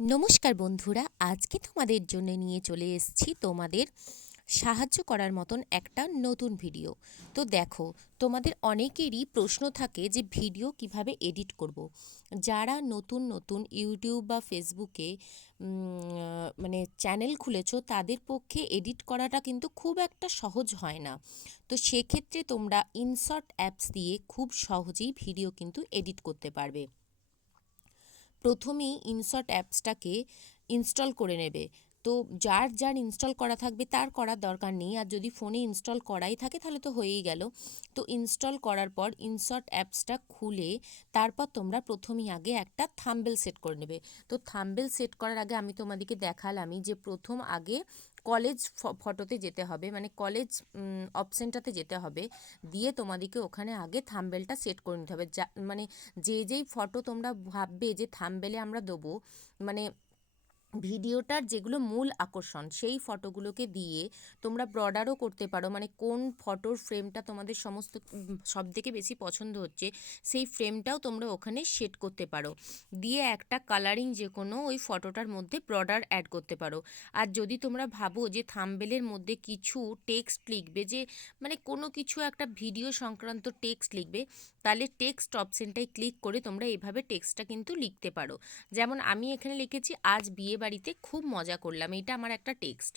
নমস্কার বন্ধুরা, আজকে তোমাদের জন্য নিয়ে চলে এসেছি তোমাদের সাহায্য করার মতন একটা নতুন ভিডিও। তো দেখো, তোমাদের অনেকেরই প্রশ্ন থাকে যে ভিডিও কিভাবে এডিট করব। যারা নতুন নতুন ইউটিউব বা ফেসবুকে মানে চ্যানেল খুলেছো, তাদের পক্ষে এডিট করাটা কিন্তু খুব একটা সহজ হয় না। তো সেক্ষেত্রে তোমরা ইনশর্ট অ্যাপস দিয়ে খুব সহজেই ভিডিও কিন্তু এডিট করতে পারবে। প্রথমেই ইনশর্ট অ্যাপসটাকে ইনস্টল করে নেবে। তো যার যার ইনস্টল করা থাকবে তার করার দরকার নেই, আর যদি ফোনে ইনস্টল করাই থাকে তাহলে তো হয়েই গেল। তো ইনস্টল করার পর ইনশর্ট অ্যাপসটা খুলে তারপর তোমরা প্রথমেই আগে একটা থাম্বনেল সেট করে নেবে। তো থাম্বনেল সেট করার আগে আমি তোমাদেরকে দেখালামই যে প্রথম আগে কলেজ ফটোতে যেতে হবে, মানে কলেজ অপশানটাতে যেতে হবে। দিয়ে তোমাদেরকে ওখানে আগে থাম্বনেলটা সেট করে নিতে হবে। যা মানে যেই ফটো তোমরা ভাববে যে থাম্বনেলে আমরা দেবো, মানে ভিডিওটার যেগুলো মূল আকর্ষণ সেই ফটোগুলোকে দিয়ে তোমরা বর্ডারও করতে পারো, মানে কোন ফটোর ফ্রেমটা তোমাদের সমস্ত সব থেকে বেশি পছন্দ হচ্ছে সেই ফ্রেমটাও তোমরা ওখানে সেট করতে পারো। দিয়ে একটা কালারিং যে কোনো ওই ফটোটার মধ্যে বর্ডার অ্যাড করতে পারো। আর যদি তোমরা ভাবো যে থাম্বনেলের মধ্যে কিছু টেক্সট লিখবে, যে মানে কোনো কিছু একটা ভিডিও সংক্রান্ত টেক্সট লিখবে, তাহলে টেক্সট অপশানটায় ক্লিক করে তোমরা এইভাবে টেক্সটটা কিন্তু লিখতে পারো। যেমন আমি এখানে লিখেছি, আজ বিয়ে বাড়িতে খুব মজা করলাম, এটা আমার একটা টেক্সট।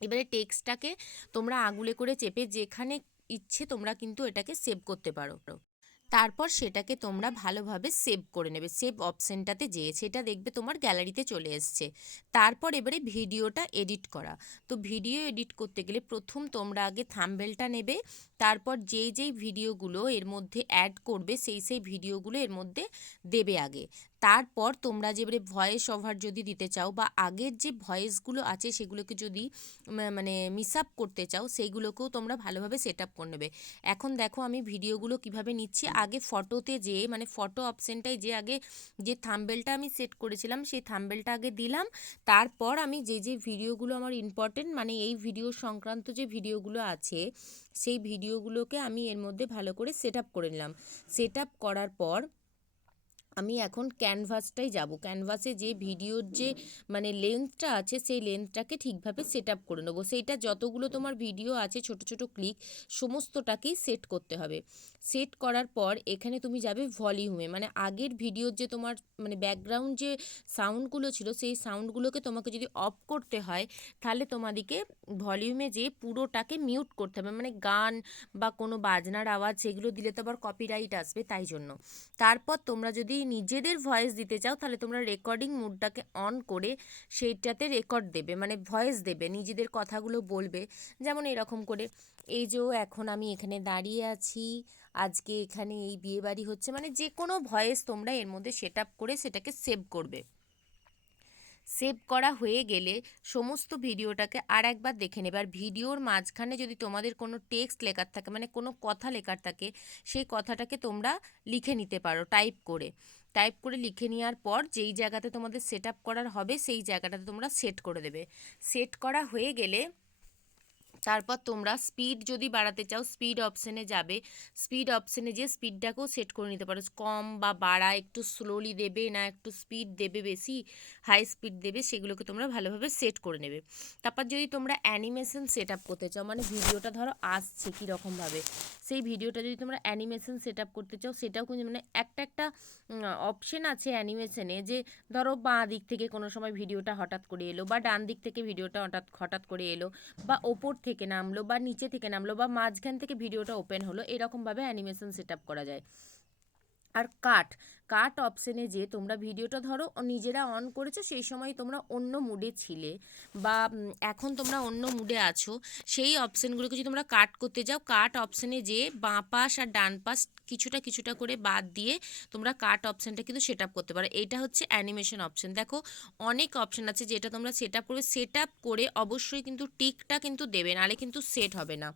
এবারে টেক্সটটাকে তোমরা আঙুলে করে চেপে যেখানে ইচ্ছে তোমরা কিন্তু এটাকে সেভ করতে পারো। তারপর সেটাকে তোমরা ভালোভাবে সেভ করে নেবে। সেভ অপশানটাতে যেয়ে সেটা দেখবে তোমার গ্যালারিতে চলে এসছে। তারপর এবারে ভিডিওটা এডিট করা। তো ভিডিও এডিট করতে গেলে প্রথম তোমরা আগে থাম্বনেলটা নেবে, তারপর যেই ভিডিওগুলো এর মধ্যে অ্যাড করবে সেই ভিডিওগুলো এর মধ্যে দেবে আগে। তারপর তোমরা যে এবারে ভয়েস ওভার যদি দিতে চাও বা আগের যে ভয়েসগুলো আছে সেগুলোকে যদি মানে মিস আপ করতে চাও, সেইগুলোকেও তোমরা ভালোভাবে সেট আপ করে নেবে। এখন দেখো আমি ভিডিওগুলো কিভাবে নিচ্ছি। আগে ফটোতে যেয়ে, মানে ফটো অপশানটায় যে আগে যে থাম্বনেলটা আমি সেট করেছিলাম সেই থাম্বনেলটা আগে দিলাম। তারপর আমি যে ভিডিওগুলো আমার ইম্পর্টেন্ট, মানে এই ভিডিও সংক্রান্ত যে ভিডিওগুলো আছে সেই ভিডিওগুলোকে আমি এর মধ্যে ভালো করে সেট আপ করে নিলাম। সেট আপ করার পর আমি এখন ক্যানভাসটাই যাব। ক্যানভাসে যে ভিডিওর যে মানে লেন্থটা আছে সেই লেন্থটাকে ঠিকভাবে সেট আপ করে নেবো। সেইটা যতগুলো তোমার ভিডিও আছে ছোট ছোট ক্লিক সমস্তটাকেই সেট করতে হবে। সেট করার পর এখানে তুমি যাবে ভলিউমে, মানে আগের ভিডিওর যে তোমার মানে ব্যাকগ্রাউন্ড যে সাউন্ডগুলো ছিল সেই সাউন্ডগুলোকে তোমাকে যদি অফ করতে হয় তাহলে তোমাদেরকে ভলিউমে যেয়ে পুরোটাকে মিউট করতে হবে, মানে গান বা কোনো বাজনার আওয়াজ সেগুলো দিলে তো আবার কপিরাইট আসবে, তাই জন্য। তারপর তোমরা যদি নিজেদের ভয়েস দিতে চাও তাহলে তোমরা রেকর্ডিং মোডটাকে অন করে সেইটাতে রেকর্ড দেবে, মানে ভয়েস দেবে, নিজেদের কথাগুলো বলবে। যেমন এরকম করে, এই যে এখন আমি এখানে দাঁড়িয়ে আছি, আজকে এখানে এই বিয়েবাড়ি হচ্ছে, মানে যে কোনো ভয়েস তোমরা এর মধ্যে সেট আপ করে সেটাকে সেভ করবে। সেভ করা হয়ে গেলে সমস্ত ভিডিওটাকে আর একবার দেখে নেবে। আর ভিডিওর মাঝখানে যদি তোমাদের কোনো টেক্সট লেখার থাকে, মানে কোনো কথা লেখার থাকে, সেই কথাটাকে তোমরা লিখে নিতে পারো টাইপ করে। টাইপ করে লিখে নেওয়ার পর যেই জায়গাতে তোমাদের সেট আপ করার হবে সেই জায়গাটাতে তোমরা সেট করে দেবে। সেট করা হয়ে গেলে তারপর তোমরা স্পিড যদি বাড়াতে চাও স্পিড অপশানে যাবে। স্পিড অপশানে যে স্পিডটাকেও সেট করে নিতে পারো, কম বা বাড়া, একটু স্লোলি দেবে না একটু স্পিড দেবে, বেশি হাই স্পিড দেবে, সেগুলোকে তোমরা ভালোভাবে সেট করে নেবে। তারপর যদি তোমরা অ্যানিমেশন সেট আপ করতে চাও, মানে ভিডিওটা ধরো আসছে কীরকমভাবে, সেই ভিডিওটা যদি তোমরা অ্যানিমেশন সেট আপ করতে চাও সেটাও কিন্তু মানে একটা অপশন আছে অ্যানিমেশনে, যে ধরো বাঁ দিক থেকে কোনো সময় ভিডিওটা হঠাৎ করে এলো বা ডান দিক থেকে ভিডিওটা হঠাৎ হঠাৎ করে এলো, বা ওপর থেকে নামলো বা নিচে থেকে নামলো বা মাঝখান থেকে ভিডিওটা ওপেন হলো, এরকমভাবে অ্যানিমেশন সেট আপ করা যায়। আর কাট কাট অপশানে যে তোমরা ভিডিওটা ধরো নিজেরা অন করেছো, সেই সময় তোমরা অন্য মুডে ছিলে বা এখন তোমরা অন্য মুডে আছো, সেই অপশানগুলোকে যদি তোমরা কাট করতে যাও, কাট অপশানে যে বাঁ পাশ আর ডান পাশ কিছুটা কিছুটা করে বাদ দিয়ে তোমরা কাট অপশানটা কিন্তু সেট আপ করতে পারো। এইটা হচ্ছে অ্যানিমেশন অপশান। দেখো অনেক অপশান আছে যেটা তোমরা সেট আপ করবে। সেট আপ করে অবশ্যই কিন্তু টিকটা কিন্তু দেবে, নাহলে কিন্তু সেট হবে না।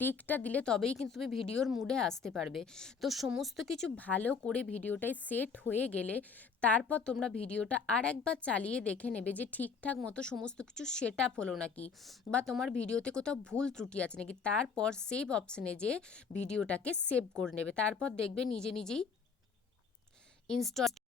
টিকটা দিলে তবেই কিন্তু তুমি ভিডিওর মুডে আসতে পারবে। তো সমস্ত কিছু ভালো করে ভিডিওটাই সেট হয়ে গেলে তারপর তোমরা ভিডিওটা আর একবার চালিয়ে দেখে নেবে যে ঠিকঠাক মতো সমস্ত কিছু সেট আপ হলো নাকি, বা তোমার ভিডিওতে কোথাও ভুল ত্রুটি আছে নাকি। তারপর সেভ অপশানে যে ভিডিওটাকে সেভ করে নেবে, তারপর দেখবে নিজে নিজেই ইনস্টল